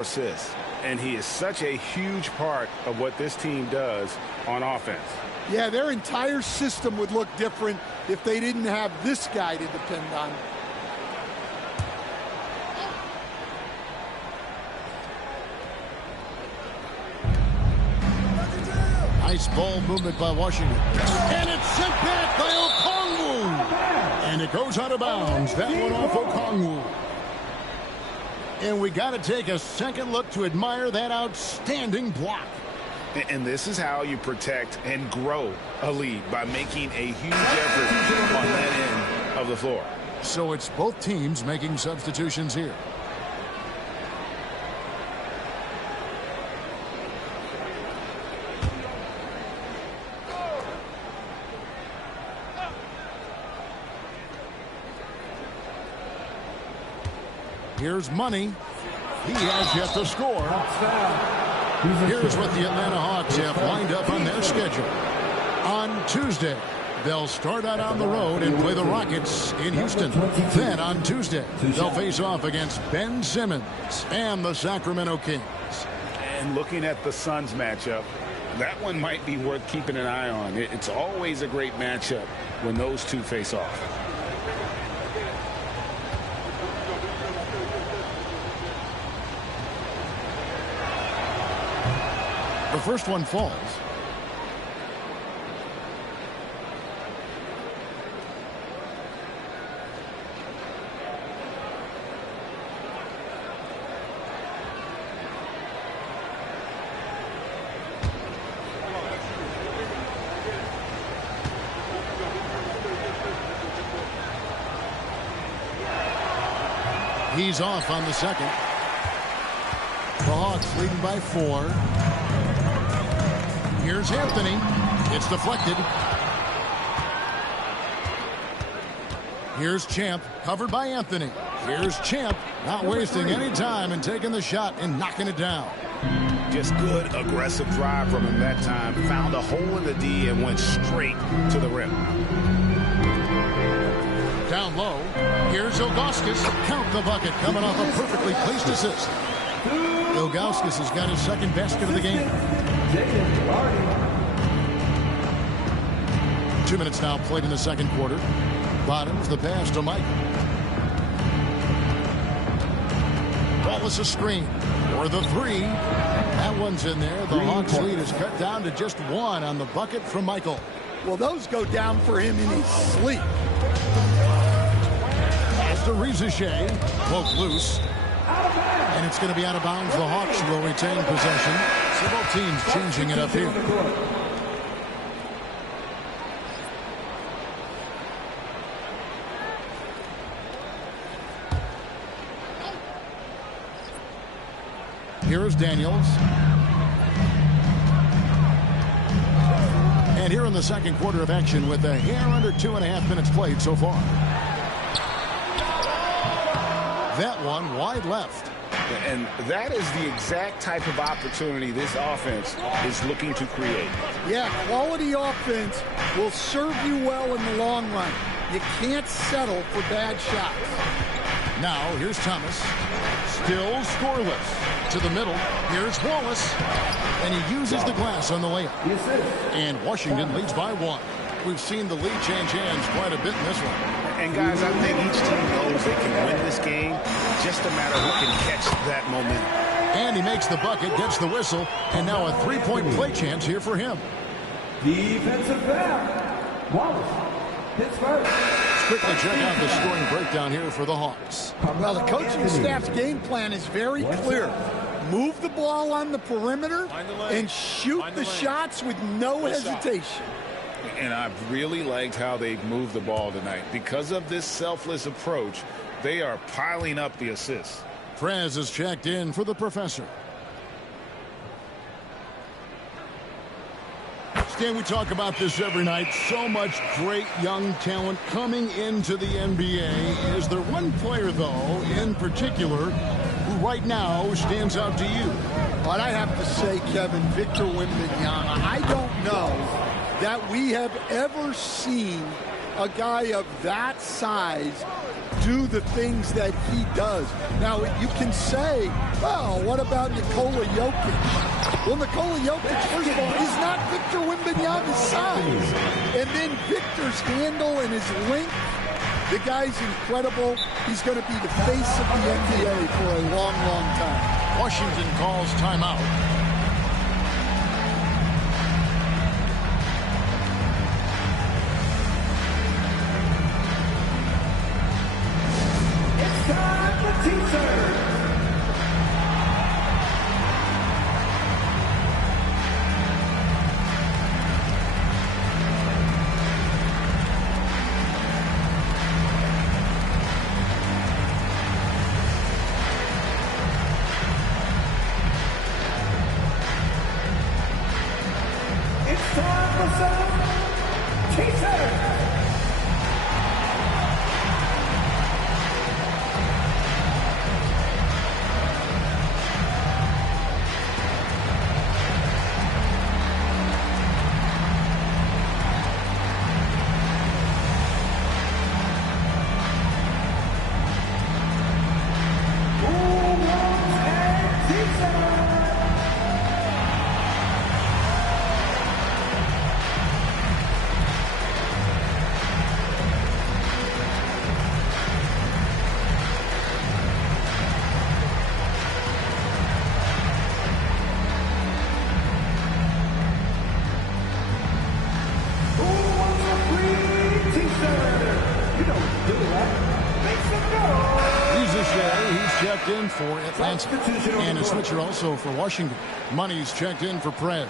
assists, and he is such a huge part of what this team does on offense. Yeah, their entire system would look different if they didn't have this guy to depend on. Nice ball movement by Washington. And it's sent back by Okongwu. And it goes out of bounds. That one off Okongwu. And we got to take a second look to admire that outstanding block. And this is how you protect and grow a lead, by making a huge effort on that end of the floor. So it's both teams making substitutions here. Here's Money. He has yet to score. Here's what the Atlanta Hawks have lined up on their schedule. On Tuesday, they'll start out on the road and play the Rockets in Houston. Then on Tuesday, they'll face off against Ben Simmons and the Sacramento Kings. And looking at the Suns matchup, that one might be worth keeping an eye on. It's always a great matchup when those two face off. The first one falls. He's off on the second. The Hawks leading by 4. Here's Anthony. It's deflected. Here's Champ, covered by Anthony. Here's Champ, not wasting any time and taking the shot and knocking it down. Just good, aggressive drive from him that time. Found a hole in the D and went straight to the rim. Down low. Here's Ilgauskas. Count the bucket, coming off a perfectly placed assist. Ilgauskas has got his second basket of the game. 2 minutes now played in the second quarter. Bottoms the pass to Mike. Wallace a screen for the 3. That one's in there. The Hawks lead is cut down to just 1 on the bucket from Michael. Well, those go down for him in his sleep. Pass to Rizachet. Broke loose. And it's going to be out of bounds. The Hawks will retain possession. Several teams changing it up here. Here is Daniels. And here in the second quarter of action with a hair under 2.5 minutes played so far. That one wide left. And that is the exact type of opportunity this offense is looking to create. Yeah, quality offense will serve you well in the long run. You can't settle for bad shots. Now, here's Thomas. Still scoreless. To the middle. Here's Wallace. And he uses the glass on the layup. And Washington leads by 1. We've seen the lead change hands quite a bit in this one. And guys, I think each team knows they can win this game. Just a matter who can catch that momentum. And he makes the bucket, gets the whistle, and now a 3-point play chance here for him. Defensive foul. Wallace. Pittsburgh. Let's quickly check out the scoring breakdown here for the Hawks. Well, the coaching staff's game plan is very clear. Move the ball on the perimeter and shoot the shots with no hesitation. And I've really liked how they've moved the ball tonight. Because of this selfless approach, they are piling up the assists. Prez is checked in for the professor. Stan, we talk about this every night. So much great young talent coming into the NBA. Is there one player, though, in particular, who right now stands out to you? But I have to say, Kevin, Victor Wembanyama. I don't know that we have ever seen a guy of that size do the things that he does. Now, you can say, well, what about Nikola Jokic? Well, Nikola Jokic, first of all, is not Victor Wembanyama's size. And then Victor's handle and his length, the guy's incredible. He's going to be the face of the NBA for a long, long time. Washington calls timeout. It's time for teaser. It's time for some teaser. Checked in for Atlanta. And a switcher also for Washington. Money's checked in for Prez.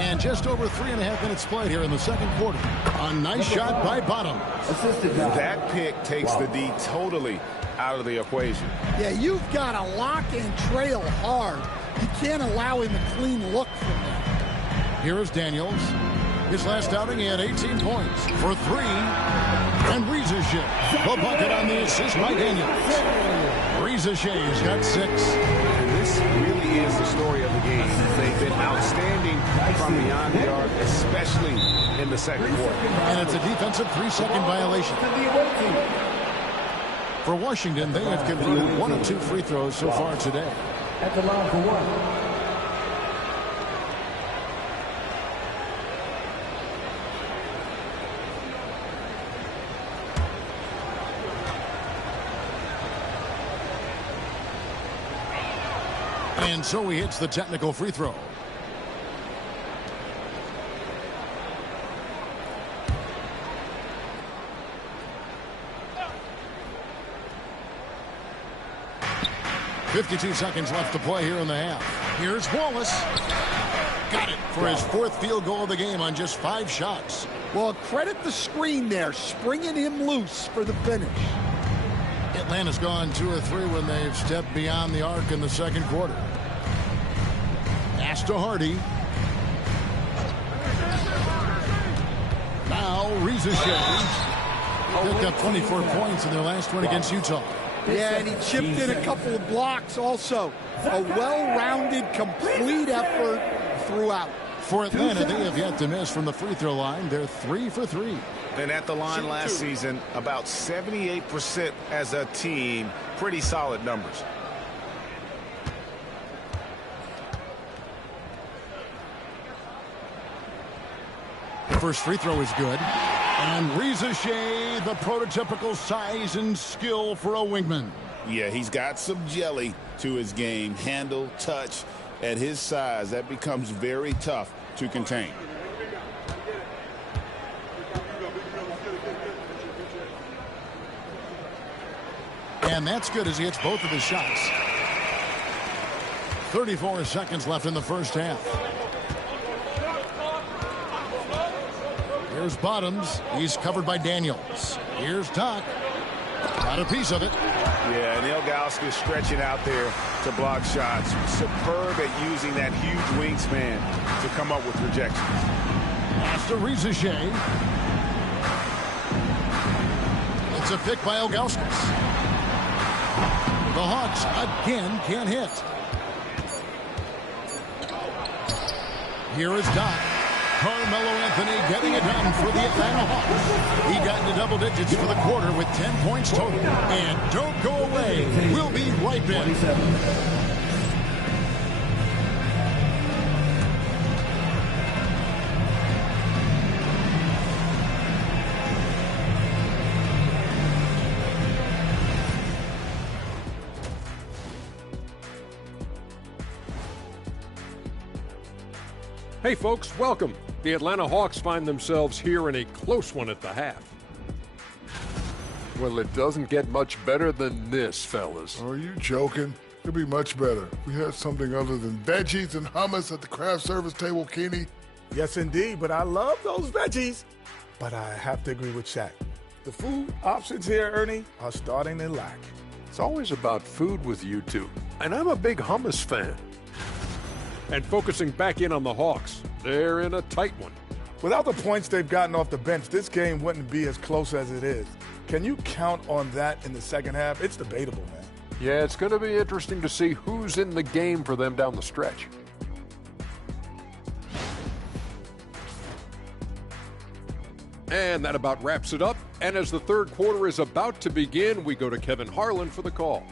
And just over 3.5 minutes played here in the second quarter. A nice shot by Bottom. That pick takes the D totally out of the equation. Yeah, you've got to lock and trail hard. You can't allow him a clean look from that. Here is Daniels. His last outing, he had 18 points for 3. And Rizachet, the bucket on the assist by Daniels. Rizachet's got 6. And this really is the story of the game. They've been outstanding from beyond the arc, especially in the second quarter. And it's a defensive 3-second violation. For Washington, they have completed 1 of 2 free throws so far today. At the line for 1. And so he hits the technical free throw. .52 seconds left to play here in the half. Here's Wallace. Got it for his 4th field goal of the game on just 5 shots. Well, credit the screen there, springing him loose for the finish. Atlanta's gone 2 or 3 when they've stepped beyond the arc in the second quarter. Pass to Hardy. Now Rizachet. Picked up 24 points in their last one against Utah. Yeah, and he chipped in a couple of blocks also. A well-rounded, complete effort throughout. For Atlanta, they have yet to miss from the free throw line. They're 3 for 3. And at the line last season, about 78% as a team. Pretty solid numbers. The first free throw is good. And Rizachet, the prototypical size and skill for a wingman. Yeah, he's got some jelly to his game. Handle, touch. At his size, that becomes very tough to contain. And that's good as he hits both of his shots. 34 seconds left in the first half. Here's Bottoms. He's covered by Daniels. Here's Doc. Got a piece of it. Yeah, and Ilgauskas stretching out there to block shots. Superb at using that huge wingspan to come up with rejections. Pass to Rizachet. It's a pick by Ilgauskas. The Hawks again can't hit. Here is Doc. Carmelo Anthony getting it done for the Atlanta Hawks. He got into double digits for the quarter with 10 points total. And don't go away. We'll be right back. Hey folks, welcome. The Atlanta Hawks find themselves here in a close one at the half. Well, it doesn't get much better than this, fellas. Are you joking? Could be much better. We had something other than veggies and hummus at the craft service table, Kenny. Yes, indeed, but I love those veggies. But I have to agree with Shaq. The food options here, Ernie, are starting to lack. It's always about food with you two, and I'm a big hummus fan. And focusing back in on the Hawks, they're in a tight one. Without the points they've gotten off the bench, this game wouldn't be as close as it is. Can you count on that in the second half? It's debatable, man. Yeah, it's going to be interesting to see who's in the game for them down the stretch. And that about wraps it up. And as the third quarter is about to begin, we go to Kevin Harlan for the call.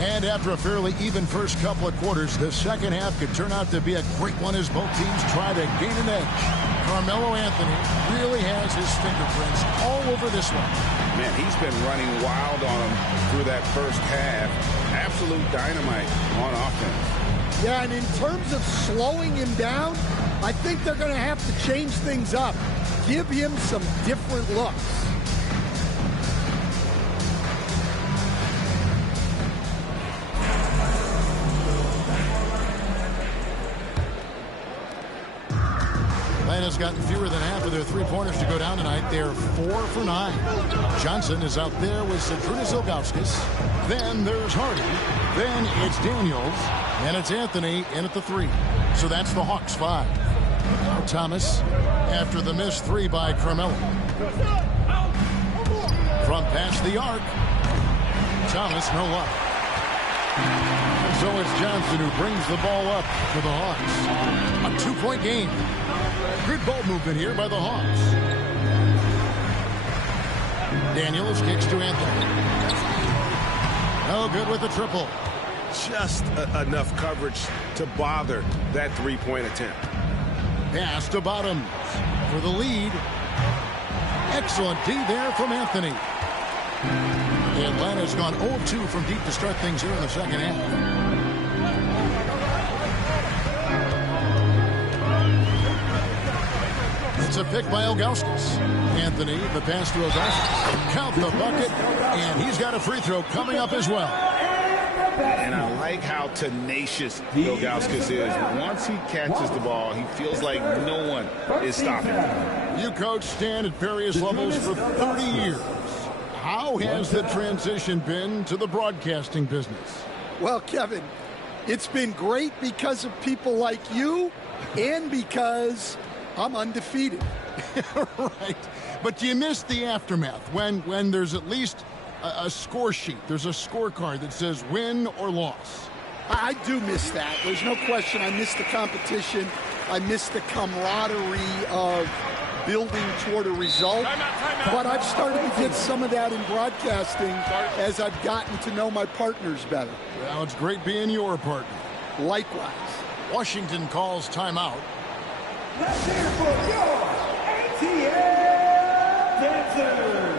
And after a fairly even first couple of quarters, the second half could turn out to be a great one as both teams try to gain an edge. Carmelo Anthony really has his fingerprints all over this one. Man, he's been running wild on him through that first half. Absolute dynamite on offense. Yeah, and in terms of slowing him down, I think they're going to have to change things up. Give him some different looks. Atlanta's gotten fewer than half of their three-pointers to go down tonight. They're 4 for 9. Johnson is out there with Zydrunas Ilgauskas. Then there's Hardy. Then it's Daniels. And it's Anthony in at the 3. So that's the Hawks 5. Now Thomas after the missed 3 by Carmelo. From past the arc. Thomas, no luck. And so it's Johnson who brings the ball up for the Hawks. A 2-point game. Good ball movement here by the Hawks. Daniels kicks to Anthony. No good with the triple. Just enough coverage to bother that three-point attempt. Pass to Bottoms for the lead. Excellent D there from Anthony. Atlanta's gone 0-2 from deep to start things here in the second half. It's a pick by Ilgauskas. Anthony, the pass to Ilgauskas. Count the bucket, and he's got a free throw coming up as well. And I like how tenacious Ilgauskas is. Once he catches the ball, he feels like no one is stopping him. You coach Stan at various levels for 30 years. How has the transition been to the broadcasting business? Well, Kevin, it's been great because of people like you and because I'm undefeated. Right. But do you miss the aftermath when there's at least a score sheet? There's a scorecard that says win or loss. I do miss that. There's no question. I miss the competition. I miss the camaraderie of building toward a result. But I've started to get some of that in broadcasting as I've gotten to know my partners better. Well, it's great being your partner. Likewise. Washington calls timeout. Let's hear for your ATL Dancers.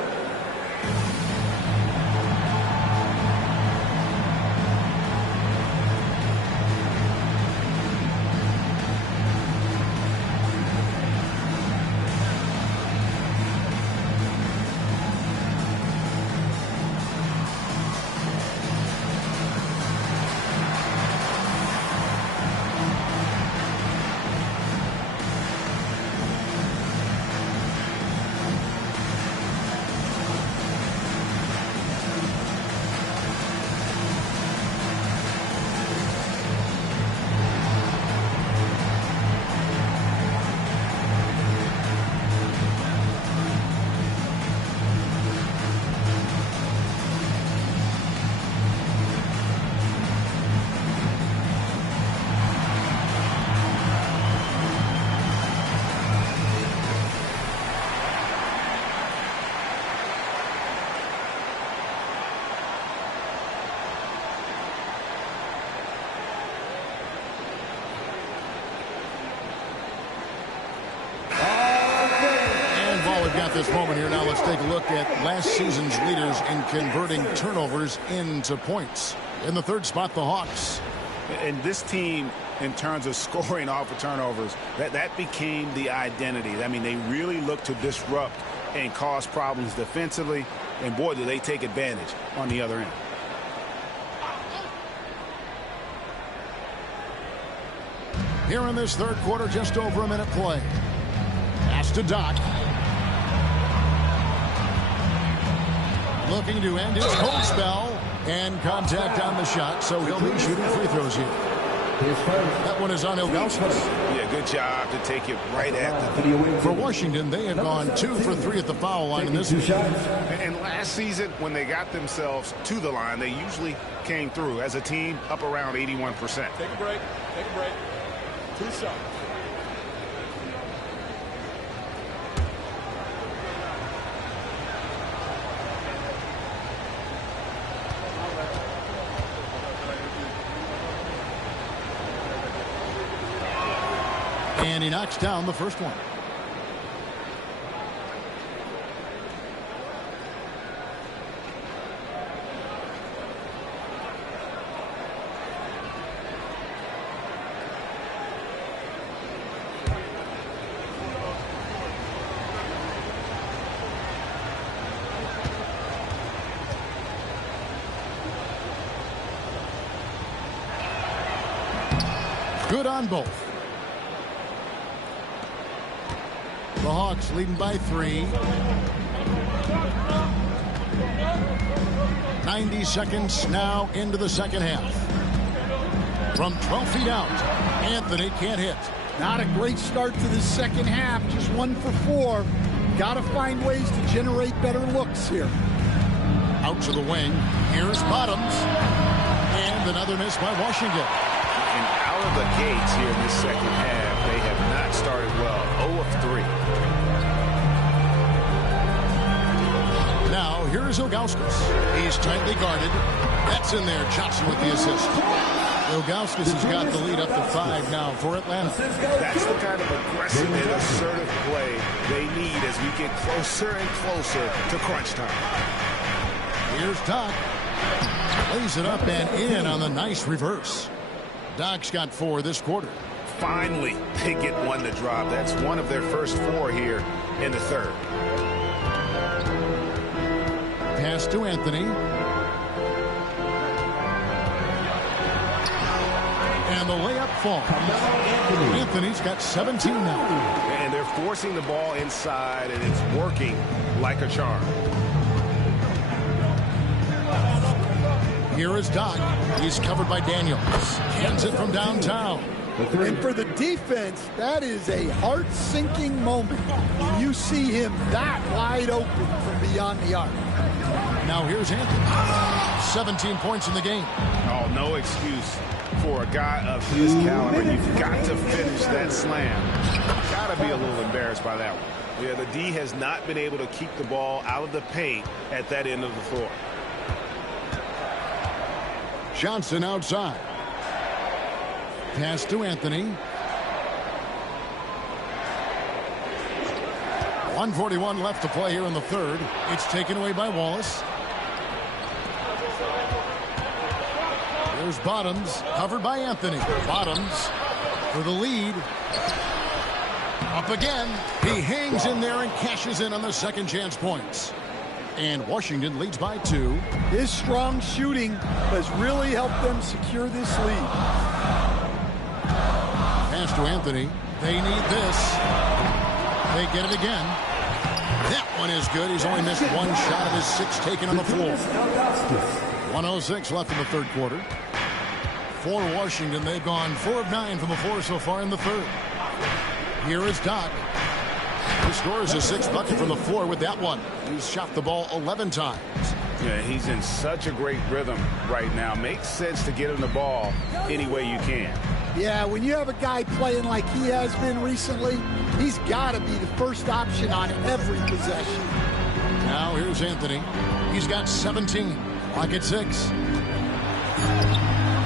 at this moment here. Now let's take a look at last season's leaders in converting turnovers into points. In the third spot, the Hawks. And this team, in terms of scoring off of turnovers, that became the identity. I mean, they really look to disrupt and cause problems defensively. And, boy, do they take advantage on the other end. Here in this third quarter, just over a minute play. Pass to Doc. Looking to end his cold spell. And contact on the shot, so he'll be shooting free throws here. That one is on Ilgauskas. Yeah, good job to take it right at the... For Washington, they have gone 2 for 3 at the foul line in this game. And last season, when they got themselves to the line, they usually came through as a team up around 81%. Take a break. Take a break. 2 shots. And he knocks down the first one. Good on both. The Hawks leading by 3. 90 seconds now into the second half. From 12 feet out, Anthony can't hit. Not a great start to the second half. Just 1 for 4. Got to find ways to generate better looks here. Out to the wing. Here's Bottoms. And another miss by Washington. And out of the gates here in this second half, they have not started well. 0 of 3. Now, here's Ilgauskas. He's tightly guarded. That's in there. Johnson with the assist. Ilgauskas has got the lead up to 5 now for Atlanta. That's the kind of aggressive and assertive play they need as we get closer and closer to crunch time. Here's Doc. Lays it up and in on the nice reverse. Doc's got 4 this quarter. Finally, they get one to drop. That's one of their first 4 here in the third. Pass to Anthony. And the layup falls. Anthony's got 17 now. And they're forcing the ball inside, and it's working like a charm. Here is Doc. He's covered by Daniels. Hands it from downtown. And for the defense, that is a heart-sinking moment when you see him that wide open from beyond the arc. Now here's Anthony. 17 points in the game. Oh, no excuse for a guy of his caliber. You've got to finish that slam. Got to be a little embarrassed by that one. Yeah, the D has not been able to keep the ball out of the paint at that end of the floor. Johnson outside. Pass to Anthony. 1:41 left to play here in the third. It's taken away by Wallace. There's Bottoms, covered by Anthony. Bottoms for the lead. Up again. He hangs in there and cashes in on the second chance points. And Washington leads by 2. His strong shooting has really helped them secure this lead. Pass to Anthony. They need this. They get it again. That one is good. He's only missed 1 shot of his 6 taken on the floor. 1:06 left in the third quarter. For Washington, they've gone 4 of 9 from the floor so far in the third. Here is Doc. He scores his 6th bucket from the floor with that one. He's shot the ball 11 times. Yeah, he's in such a great rhythm right now. Makes sense to get him the ball any way you can. Yeah, when you have a guy playing like he has been recently, he's got to be the first option on every possession. Now here's Anthony. He's got 17. Clock at 6.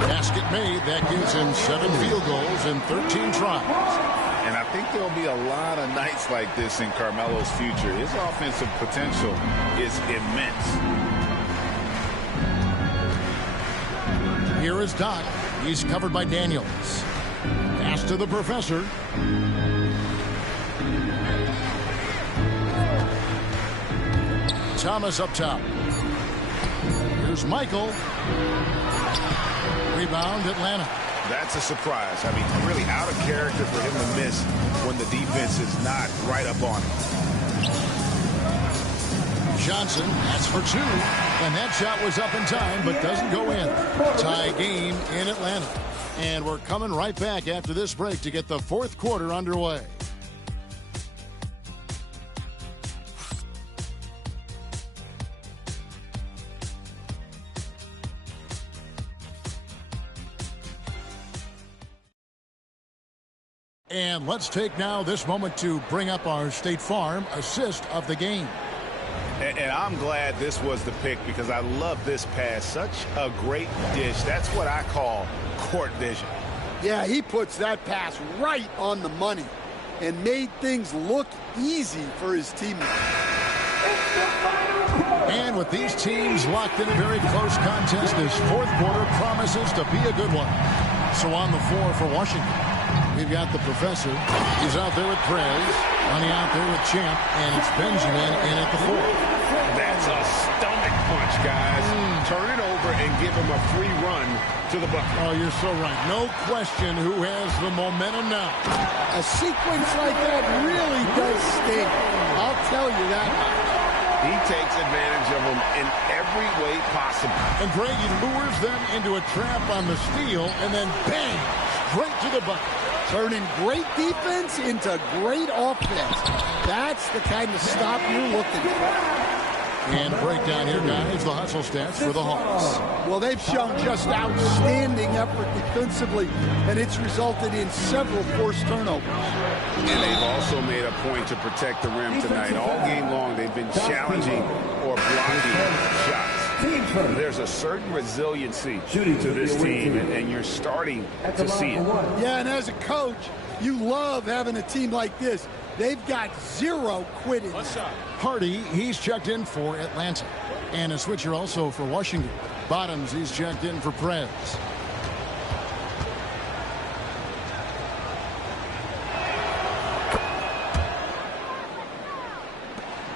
Basket made. That gives him 7 field goals and 13 tries. And I think there'll be a lot of nights like this in Carmelo's future. His offensive potential is immense. Here is Doc. He's covered by Daniels. Pass to the professor. Thomas up top. Here's Michael. Rebound, Atlanta. That's a surprise. I mean, really out of character for him to miss when the defense is not right up on him. Johnson, that's for two. And that shot was up in time, but doesn't go in. Tie game in Atlanta. And we're coming right back after this break to get the fourth quarter underway. And let's take now this moment to bring up our State Farm assist of the game. And I'm glad this was the pick because I love this pass. Such a great dish. That's what I call court vision. Yeah, he puts that pass right on the money and made things look easy for his teammates. And with these teams locked in a very close contest, this fourth quarter promises to be a good one. So on the floor for Washington, we've got the professor. He's out there with Prez. Money out there with Champ. And it's Benjamin in at the four. That's a stomach punch, guys. Turn it over and give him a free run to the bucket. Oh, you're so right. No question who has the momentum now. A sequence like that really does sting. I'll tell you that. He takes advantage of them in every way possible. And Greg, he lures them into a trap on the steal, and then bang, straight to the bucket. Turning great defense into great offense. That's the kind of stop you're looking for. And a breakdown here, guys, the hustle stats for the Hawks. Well, they've shown just outstanding effort defensively, and it's resulted in several forced turnovers. And they've also made a point to protect the rim tonight. All game long, they've been challenging or blocking shots. There's a certain resiliency to this team, and you're starting to see it. Yeah, and as a coach, you love having a team like this. They've got zero quitting. Hardy, he's checked in for Atlanta. And a switcher also for Washington. Bottoms, he's checked in for Prez.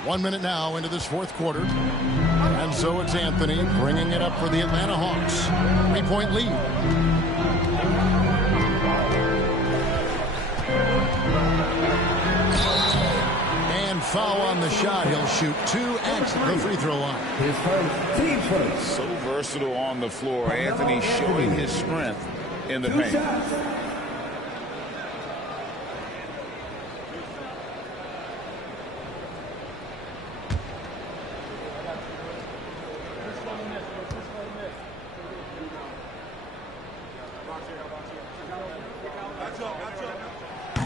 One minute now into this fourth quarter. And so it's Anthony bringing it up for the Atlanta Hawks. 3-point lead. Foul on the shot. He'll shoot two at the free throw line. So versatile on the floor. Anthony showing his strength in the paint.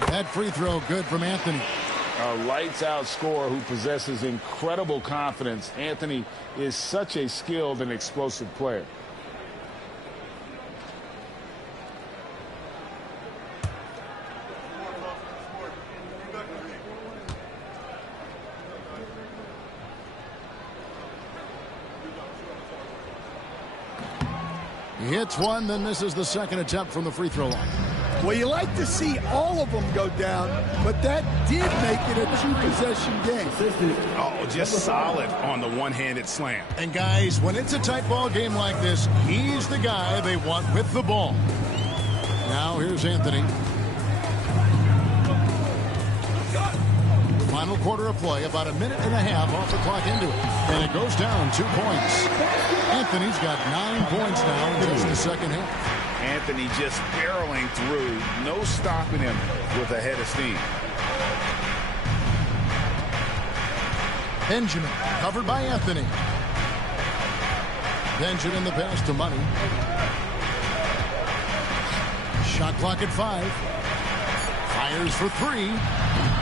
That free throw good from Anthony. A lights-out scorer who possesses incredible confidence. Anthony is such a skilled and explosive player. He hits one, then misses the second attempt from the free throw line. Well, you like to see all of them go down, but that did make it a true possession game. Oh, just solid on the one-handed slam. And guys, when it's a tight ball game like this, he's the guy they want with the ball. Now here's Anthony. Final quarter of play, about a minute and a half off the clock into it. And it goes down 2 points. Anthony's got 9 points now in just the second half. Anthony just barreling through. No stopping him with a head of steam. Benjamin covered by Anthony. Benjamin the pass to Money. Shot clock at 5. Fires for 3.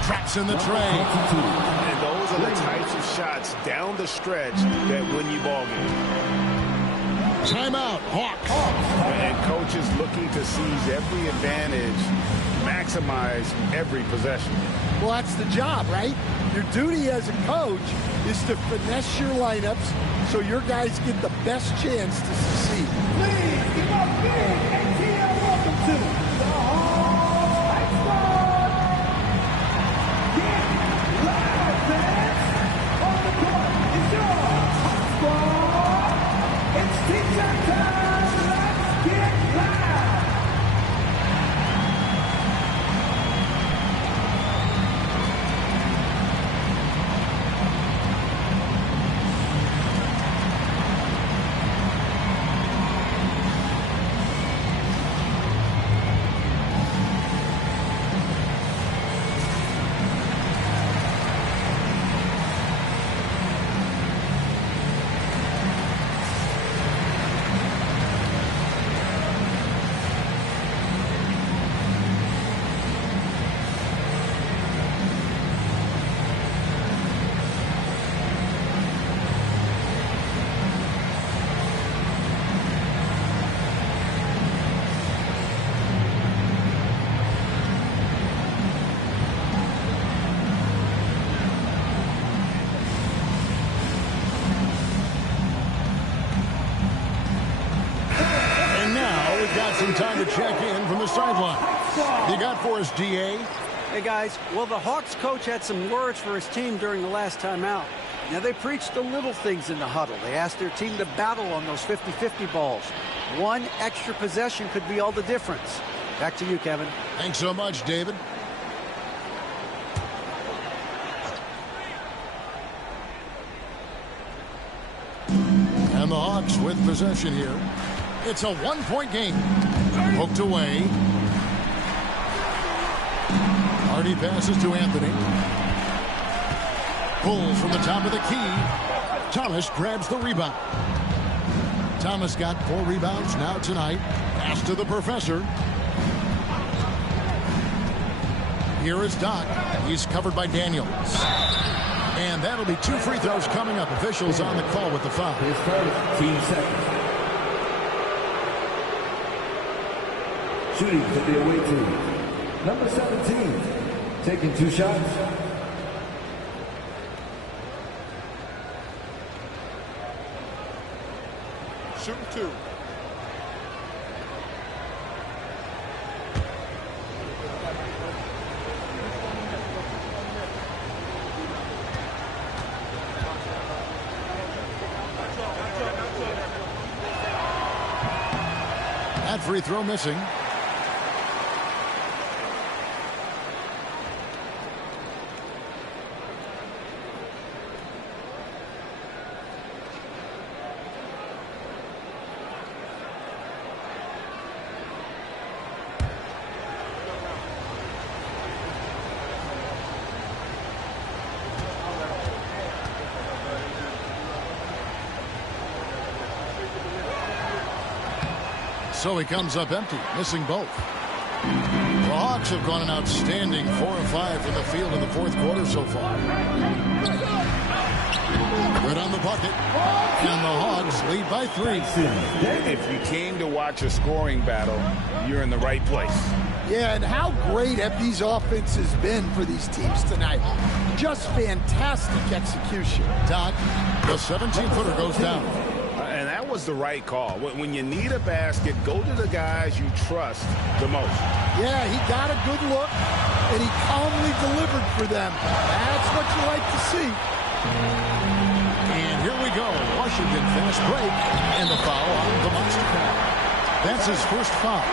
Traps in the tray. And those are the types of shots down the stretch that win you ball games. Timeout, Hawks. And coaches looking to seize every advantage, maximize every possession. Well, that's the job, right? Your duty as a coach is to finesse your lineups so your guys get the best chance to succeed. Please give up big ATL welcome to the Hawks High Squad. Get loud, fans. On the court is your Hawk Squad. It's team time. Let's get loud. Some time to check in from the sideline. You got for us, DA? Hey, guys. Well, the Hawks coach had some words for his team during the last timeout. Now, they preached the little things in the huddle. They asked their team to battle on those 50-50 balls. One extra possession could be all the difference. Back to you, Kevin. Thanks so much, David. And the Hawks with possession here. It's a one-point game. Hooked away. Hardy passes to Anthony. Pulls from the top of the key. Thomas grabs the rebound. Thomas got 4 rebounds now tonight. Pass to the professor. Here is Doc. He's covered by Daniels. And that'll be 2 free throws coming up. Officials on the call with the foul. His first team second. Shooting for the away team. Number 17, taking 2 shots. Shooting 2. That free throw missing. So he comes up empty, missing both. The Hawks have gone an outstanding 4 of 5 from the field in the 4th quarter so far. Good on the bucket, and the Hawks lead by 3. If you came to watch a scoring battle, you're in the right place. Yeah, and how great have these offenses been for these teams tonight? Just fantastic execution. Doc, the 17-footer goes down. And that was the right call. When you need a basket, go to the guys you trust the most. Yeah, he got a good look, and he calmly delivered for them. That's what you like to see. And here we go. Washington fast break, and the foul on the Monster Crab. That's his first foul.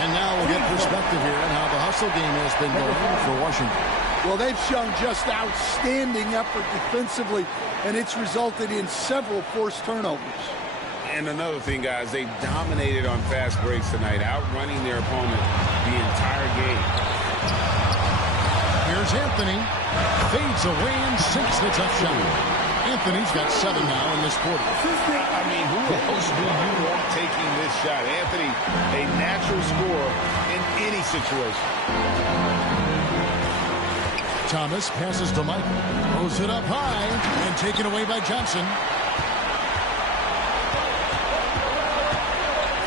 And now we'll get perspective here on how the hustle game has been going for Washington. Well, they've shown just outstanding effort defensively, and it's resulted in several forced turnovers. And another thing, guys, they dominated on fast breaks tonight, outrunning their opponent the entire game. Here's Anthony. Fades away and sinks the tough shot. Anthony's got 7 now in this quarter. I mean, who else do you want taking this shot? Anthony, a natural scorer in any situation. Thomas passes to Michael. Throws it up high and taken away by Johnson.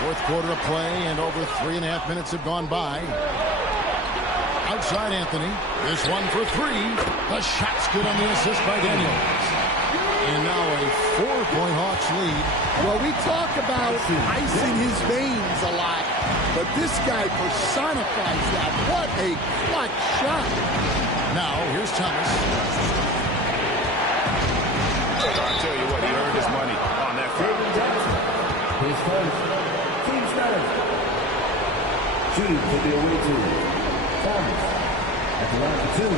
Fourth quarter of play, and over 3.5 minutes have gone by. Outside Anthony. This one for three. The shot's good on the assist by Daniels. And now a 4-point Hawks lead. Well, we talk about ice in his veins a lot, but this guy personifies that. What a clutch shot. Now, here's Thomas. I'll tell you what, he earned his money on that foul. His first team starter. Shooting for the away team. Thomas at the line for two.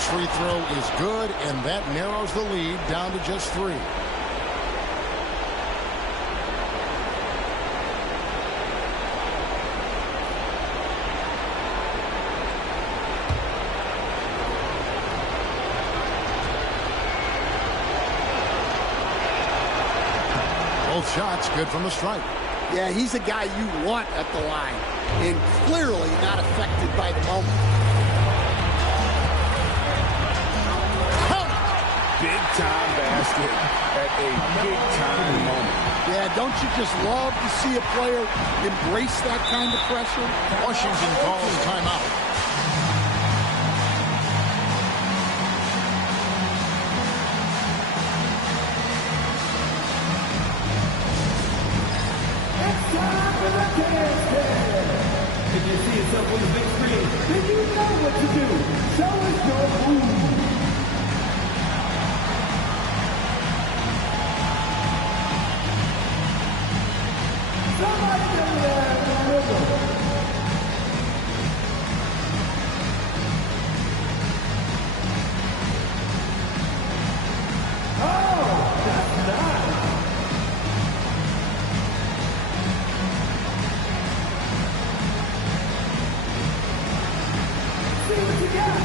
Free throw is good, and that narrows the lead down to just 3. Both shots good from the stripe. Yeah, he's a guy you want at the line, and clearly not affected by the moment. Big-time basket at a big-time moment. Yeah, don't you just love to see a player embrace that kind of pressure? Washington calls timeout. It's time for the dance game. If you see yourself on the big screen, then you know what to do. Show us your move. Somebody get there. Oh, that's nice. See what you got.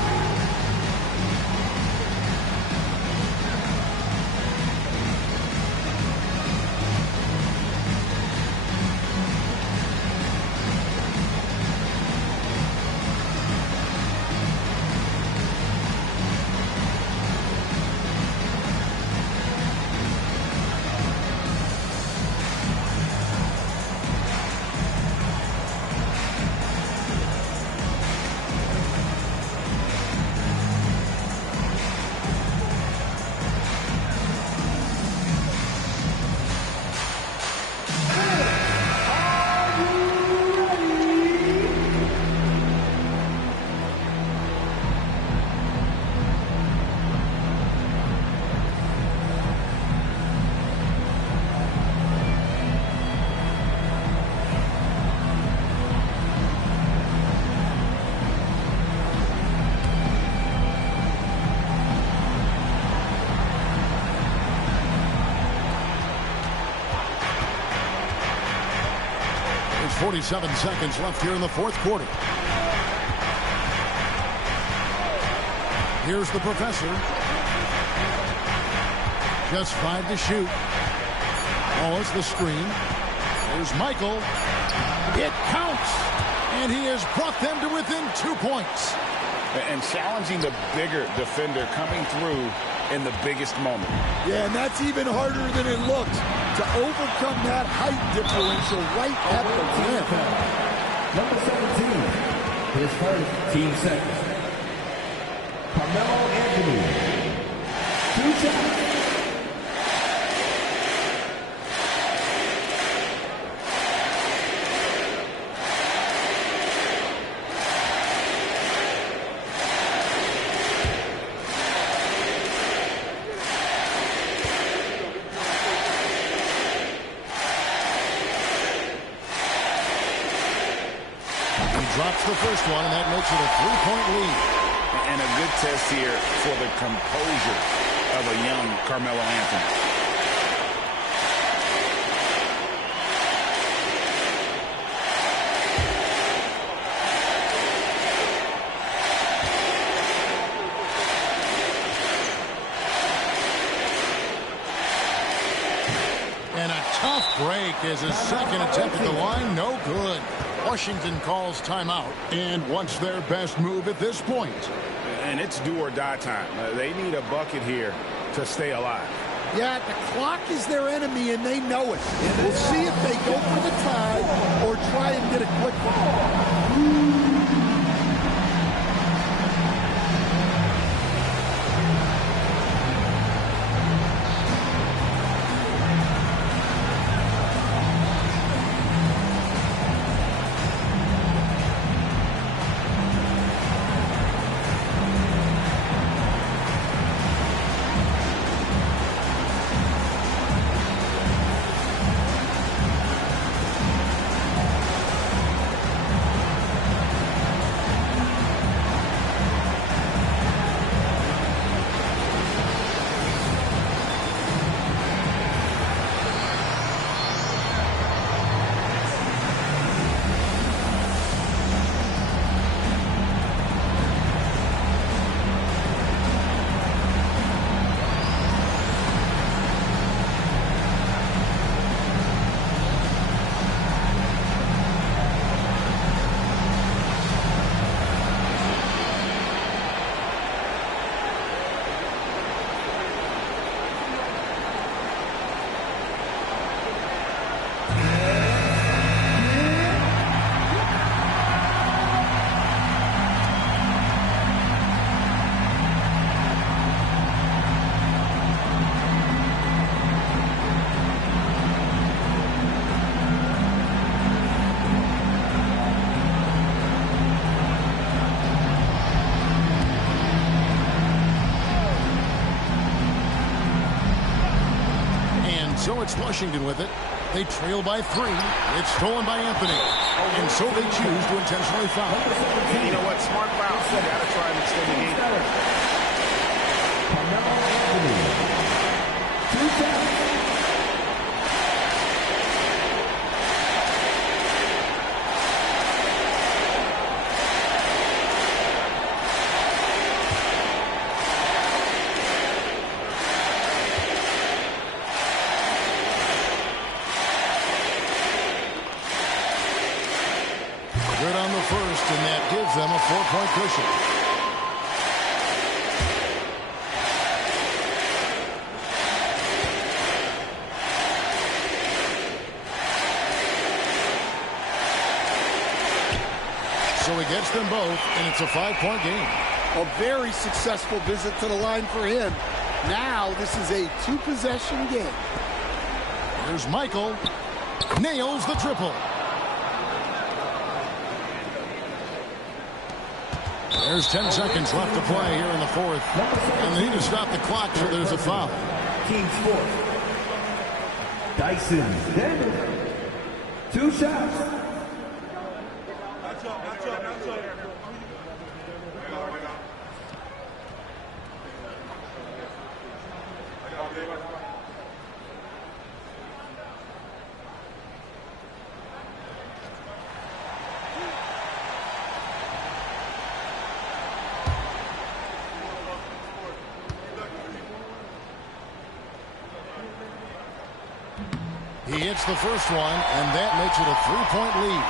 There's 47 seconds left here in the fourth quarter. Here's the professor. Just 5 to shoot. Wallace the screen. There's Michael. It counts. And he has brought them to within 2 points. And challenging the bigger defender coming through in the biggest moment. Yeah, and that's even harder than it looks to overcome that height differential right at the rim. Number 17, his first team second. Carmelo Anthony. 2 shots. Drops the first one, and that makes it a 3-point lead. And a good test here for the composure of a young Carmelo Anthony. break as his second attempt at the line, no good. Washington calls timeout and wants their best move at this point. And it's do or die time. They need a bucket here to stay alive. Yeah, the clock is their enemy, and they know it. We'll see if they go for the tie or try and get a quick one. So it's Washington with it. They trail by 3. It's stolen by Anthony. And so they choose to intentionally foul. You know what? Smart foul. You got to try and extend the game. Good on the first, and that gives them a 4-point cushion. So he gets them both, and it's a 5-point game. A very successful visit to the line for him. Now this is a 2-possession game. Here's Michael. Nails the triple. There's 10 seconds left to play here in the fourth. And they need to stop the clock, so there's a foul. Team fourth. Dyson Daniel. 2 shots. He hits the first one, and that makes it a 3-point lead.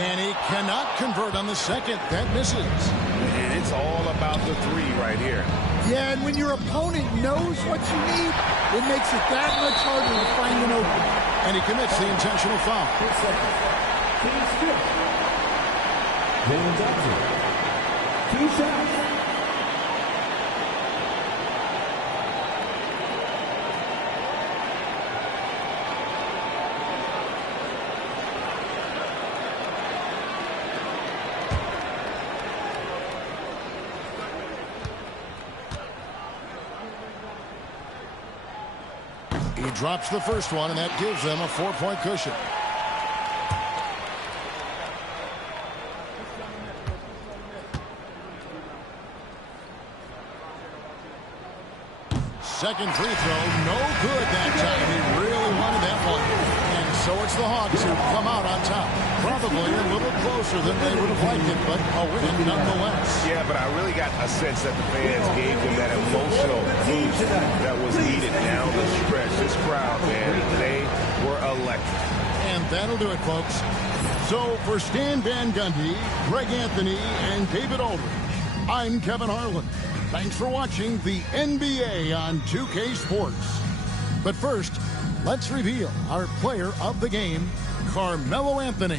And he cannot convert on the second. That misses. And it's all about the 3 right here. Yeah, and when your opponent knows what you need, it makes it that much harder to find an opening. And he commits the intentional foul. Team fifth. Jalen Johnson. 2 shots. He drops the first one, and that gives them a 4-point cushion. Second free throw, no good that time. He really wanted that one. And so it's the Hawks who come out on top. Probably a little closer than they would have liked it, but a win nonetheless. Yeah, but I really got a sense that the fans gave them that emotional boost that was needed down the stretch. This crowd, man, they were electric. And that'll do it, folks. So for Stan Van Gundy, Greg Anthony, and David Aldridge, I'm Kevin Harlan. Thanks for watching the NBA on 2K Sports. But first, let's reveal our player of the game, Carmelo Anthony.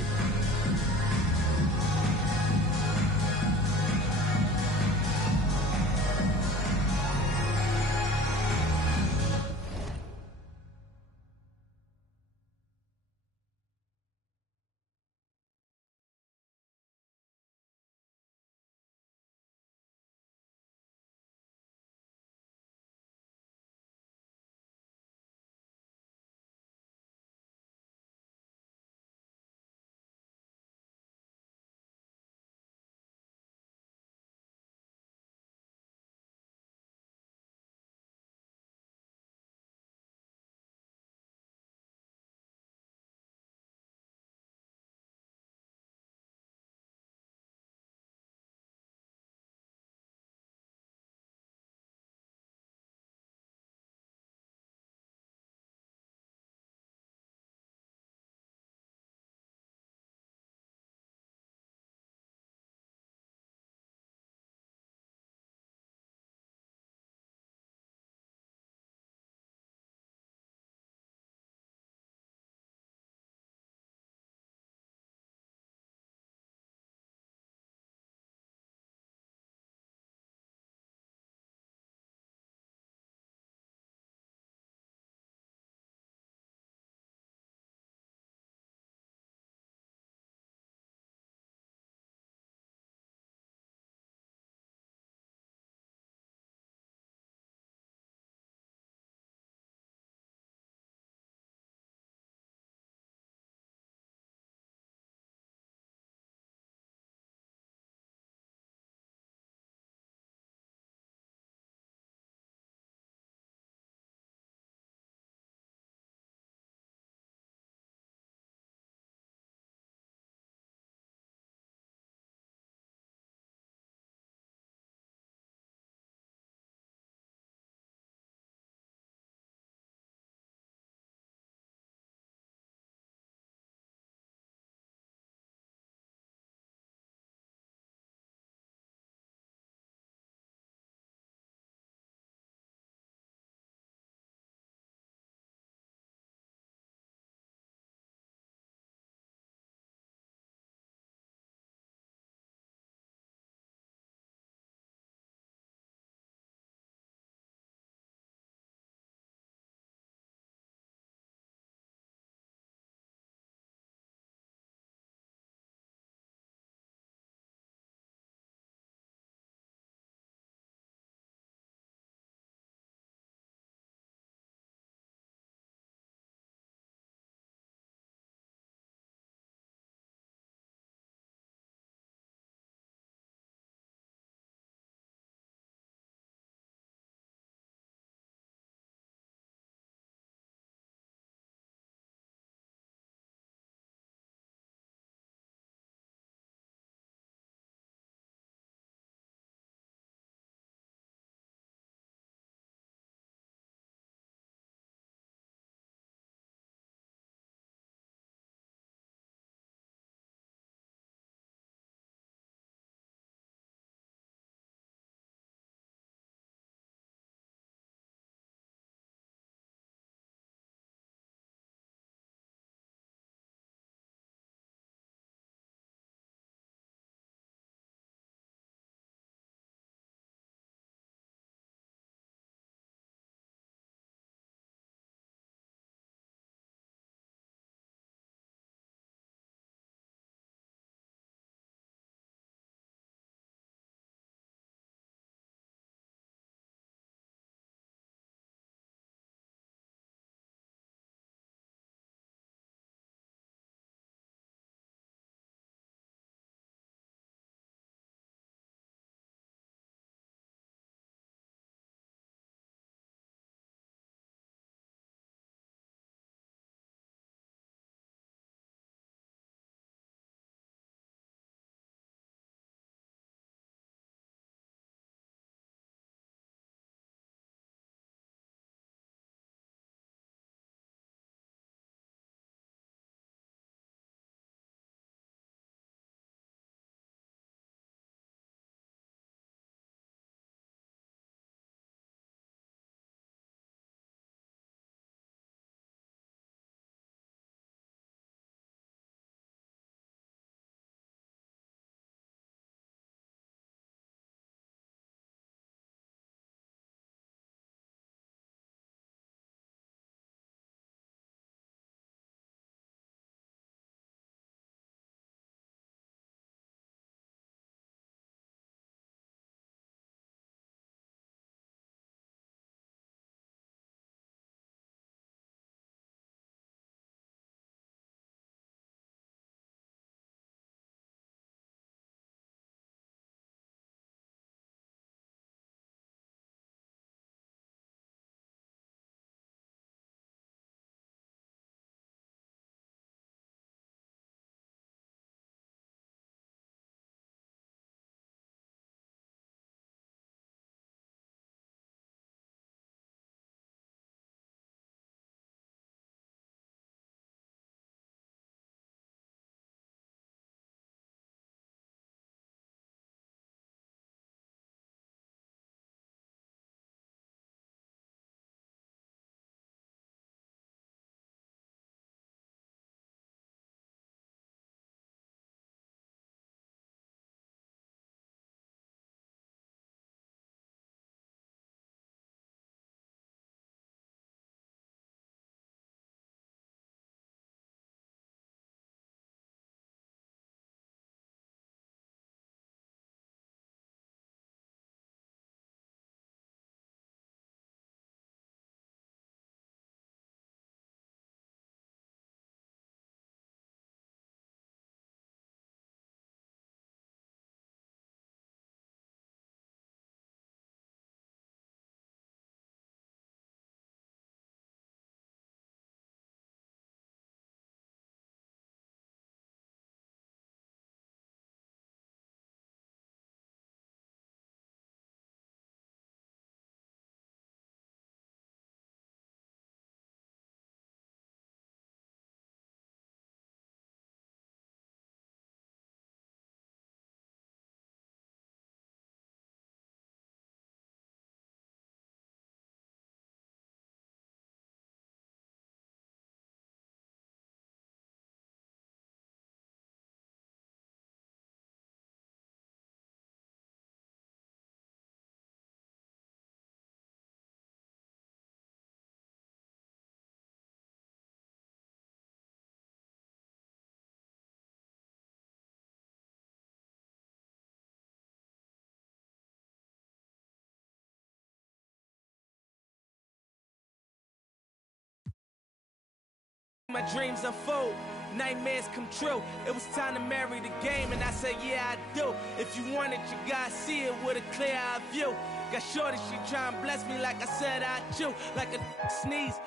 My dreams unfold, nightmares come true. It was time to marry the game, and I said, yeah, I do. If you want it, you gotta see it with a clear eye view. Got shorty, she try and bless me like I said I chew. Like a sneeze,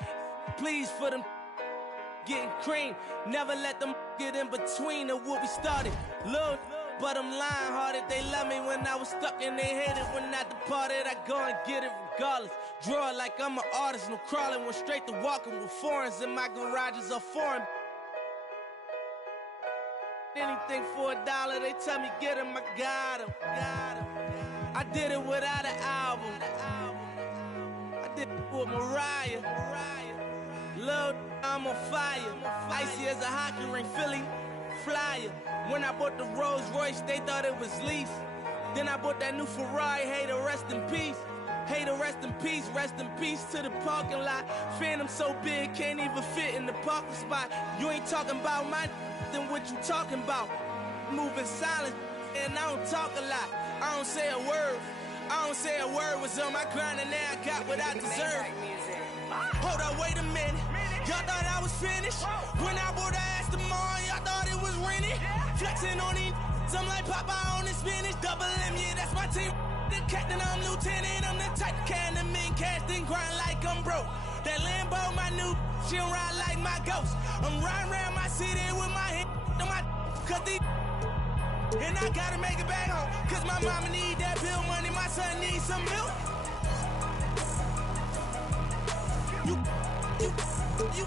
please for them getting cream. Never let them get in between of what we started. Look, but I'm lying-hearted. They love me when I was stuck and they hated when I departed. I go and get it regardless. Draw it like I'm an artist, no crawling. Went straight to walking with foreigns in my garages are foreign. Anything for $1, they tell me get him, I got him. I did it without an album. I did it with Mariah. Lil', I'm on fire. Icy as a hockey ring, Philly flyer. When I bought the Rolls Royce, they thought it was lease. Then I bought that new Ferrari, hey, to rest in peace. Hey, to rest in peace to the parking lot. Phantom so big, can't even fit in the parking spot. You ain't talking about my then what you talking about? Moving silent, and I don't talk a lot. I don't say a word. I don't say a word. Was on my grind and now I got what I deserve. Hold up, wait a minute. Y'all thought I was finished? When I bought the Aston Martin, y'all thought it was rented? Flexing on these, I'm like Popeye on the spinach. Double M, yeah, that's my team. The captain, I'm lieutenant. I'm the type of can that mean cast and grind like I'm broke. That Lambo, my new, she don't ride like my ghost. I'm riding around my city with my hand on my cut these. And I gotta make it back home, cause my mama need that bill money, my son needs some milk. You,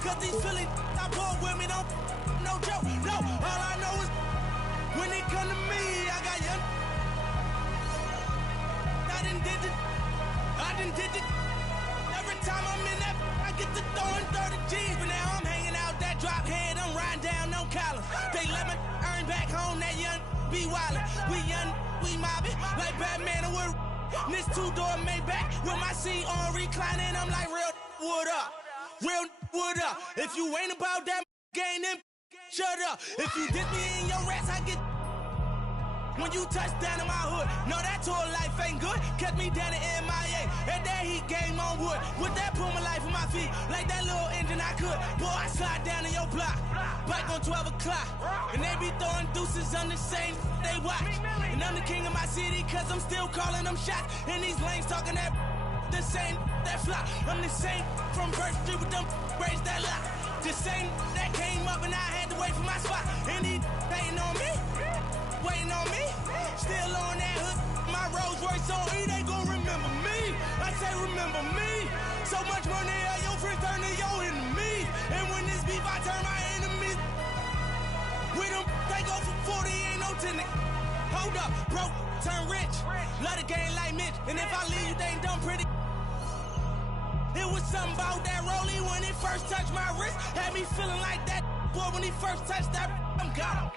cause these Philly I bought with me don't, no joke, no. All I know is, when it come to me, I got young. I done did it. Every time I'm in that, I get to throwing 30 G's, but now I'm hanging out that drop head, I'm riding down no collar. They let me earn back home, that young be wildin'. We young, we mobbin', like Batman and we're this two-door Maybach with my seat on reclining. I'm like, real wood up, real wood up. If you ain't about that game, then shut up. If you dip me in your rats, I get. When you touch down in my hood, no, that tour life ain't good. Kept me down in MIA, and that heat game on wood. With that put my life on my feet, like that little engine I could. Boy, I slide down in your block, bike on 12 o'clock. And they be throwing deuces on the same they watch. And I'm the king of my city, cause I'm still calling them shots. And these lanes talking that the same, that flop. I'm the same from Birch Street with them braids that lock. The same that came up and I had to wait for my spot. And he hating on me, waiting on me. Still on that hood, my Rolls Royce on E, they gon' remember me. I say remember me. So much money at your friends turn to your enemies. And when this beef, I turn my enemies. With them, they go for 40, ain't no tenant. Hold up, broke, turn rich. Love the game like Mitch. And if I leave you, they ain't done pretty. It was something about that rollie when it first touched my wrist. Had me feeling like that boy when he first touched that. I'm gone.